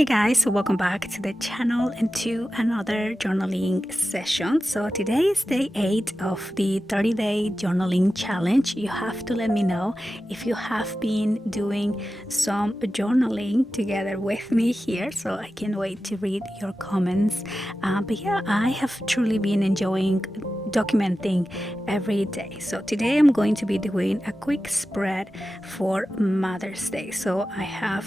Hey guys, so welcome back to the channel and to another journaling session. So today is day 8 of the 30-day journaling challenge. You have to let me know if you have been doing some journaling together with me here, so I can't wait to read your comments. But yeah, I have truly been enjoying documenting every day. So today I'm going to be doing a quick spread for Mother's Day. So I have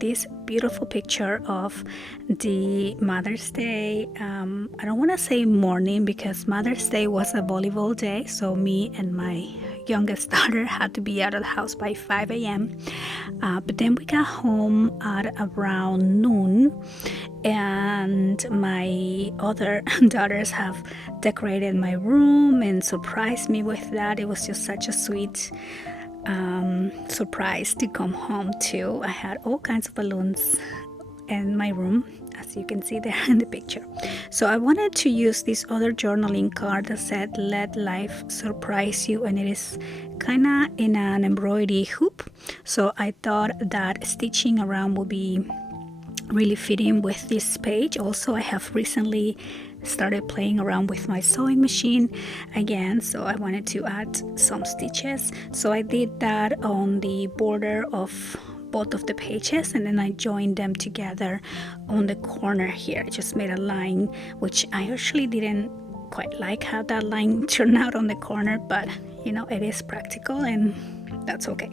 this beautiful picture of the Mother's Day. I don't want to say morning because Mother's Day was a volleyball day, so me and my youngest daughter had to be out of the house by 5 a.m. But then we got home at around noon, and my other daughters have decorated my room and surprised me with that. It was just such a sweet surprise to come home to. I had all kinds of balloons in my room, as you can see there in the picture. So I wanted to use this other journaling card that said let life surprise you, and it is kind of in an embroidery hoop. So I thought that stitching around would be really fitting with this page. Also, I have recently started playing around with my sewing machine again, so I wanted to add some stitches. So I did that on the border of both of the pages, and then I joined them together on the corner here. I just made a line, which I actually didn't quite like how that line turned out on the corner, but you know, it is practical and that's okay.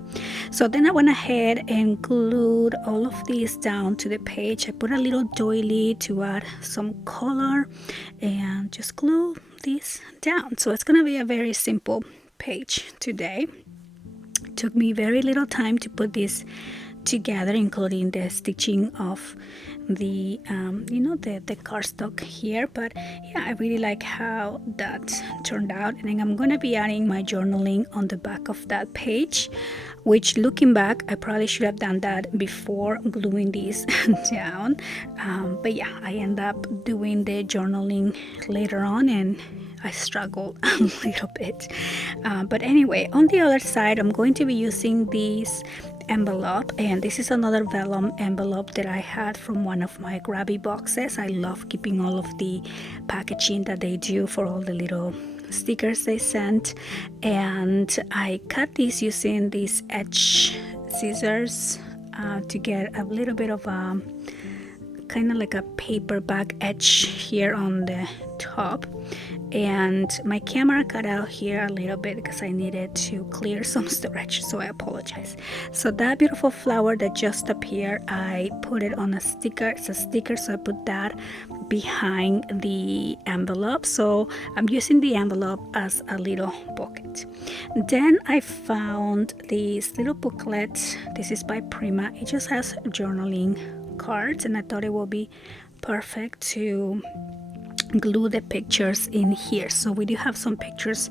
So then I went ahead and glued all of these down to the page. I put a little doily to add some color and just glue these down. So it's gonna be a very simple page today. It took me very little time to put this together, including the stitching of the the cardstock here. But yeah, I really like how that turned out, and then I'm gonna be adding my journaling on the back of that page, which looking back I probably should have done that before gluing these down, but yeah, I end up doing the journaling later on and I struggled a little bit, but anyway, on the other side I'm going to be using these envelope, and this is another vellum envelope that I had from one of my grabby boxes. I love keeping all of the packaging that they do for all the little stickers they sent, and I cut these using these edge scissors to get a little bit of a kind of like a paperback edge here on the top, and my camera cut out here a little bit because I needed to clear some storage, so I apologize. So that beautiful flower that just appeared, I put it on a sticker. It's a sticker, so I put that behind the envelope, so I'm using the envelope as a little pocket. Then I found this little booklet. This is by Prima. It just has journaling cards, and I thought it would be perfect to glue the pictures in here. So we do have some pictures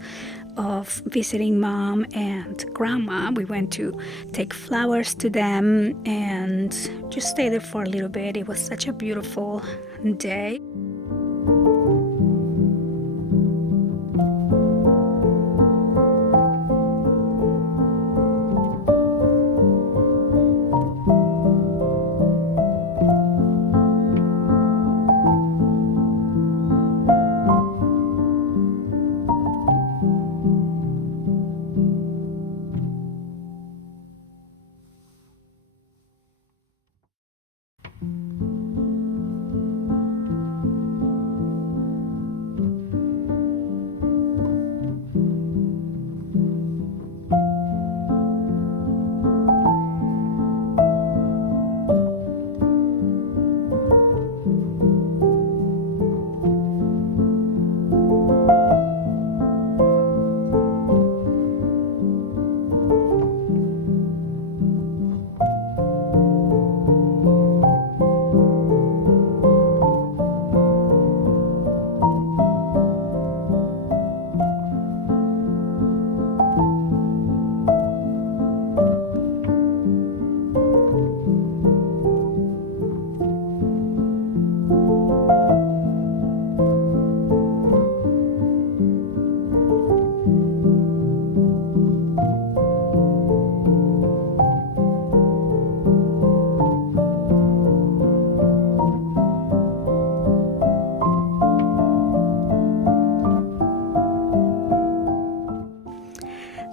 of visiting mom and grandma. We went to take flowers to them and just stay there for a little bit. It was such a beautiful day.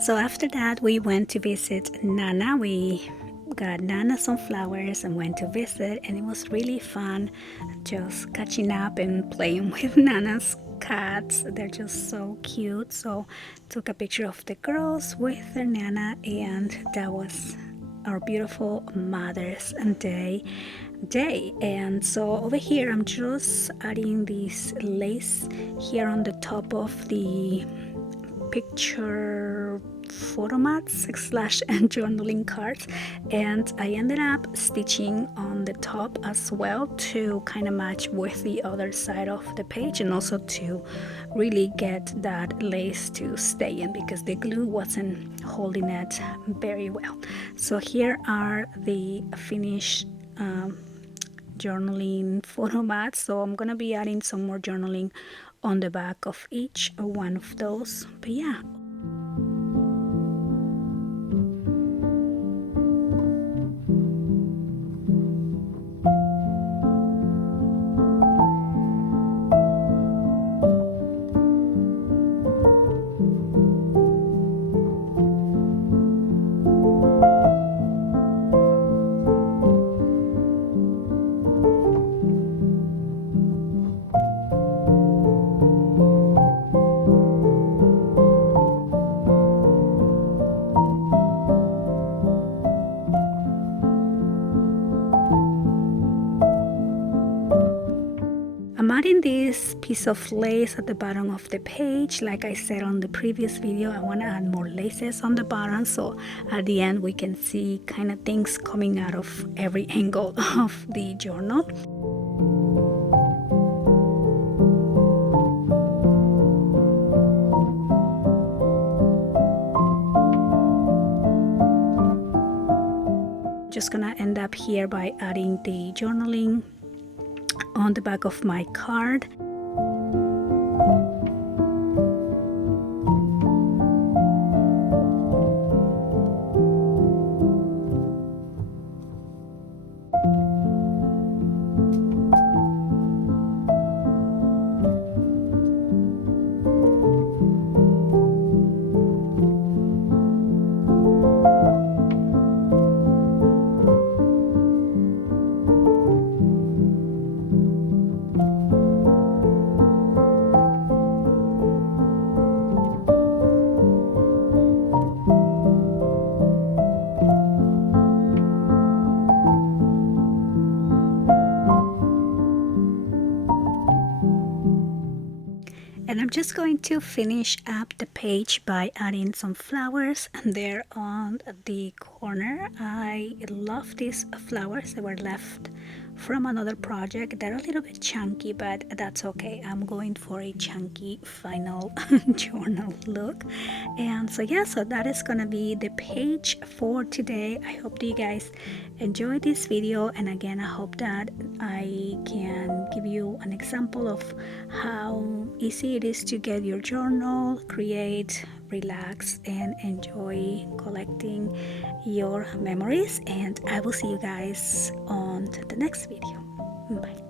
So after that, we went to visit Nana. We got Nana some flowers and went to visit, and it was really fun just catching up and playing with Nana's cats. They're just so cute. So took a picture of the girls with their Nana, and that was our beautiful Mother's Day. And so over here I'm just adding this lace here on the top of the picture photo mats / and journaling cards, and I ended up stitching on the top as well to kind of match with the other side of the page, and also to really get that lace to stay in because the glue wasn't holding it very well. So here are the finished journaling photo mats. So I'm gonna be adding some more journaling on the back of each one of those. But yeah, I'm adding this piece of lace at the bottom of the page. Like I said on the previous video, I want to add more laces on the bottom, so at the end we can see kind of things coming out of every angle of the journal. Just gonna end up here by adding the journaling on the back of my card. And I'm just going to finish up the page by adding some flowers there on the corner. I love these flowers. They were left from another project. They're a little bit chunky, but that's okay. I'm going for a chunky final journal look. And so yeah, so that is gonna be the page for today. I hope that you guys enjoyed this video, and again, I hope that I can give you an example of how easy it is to get your journal, create, relax, and enjoy collecting your memories. And I will see you guys on the next video. Bye.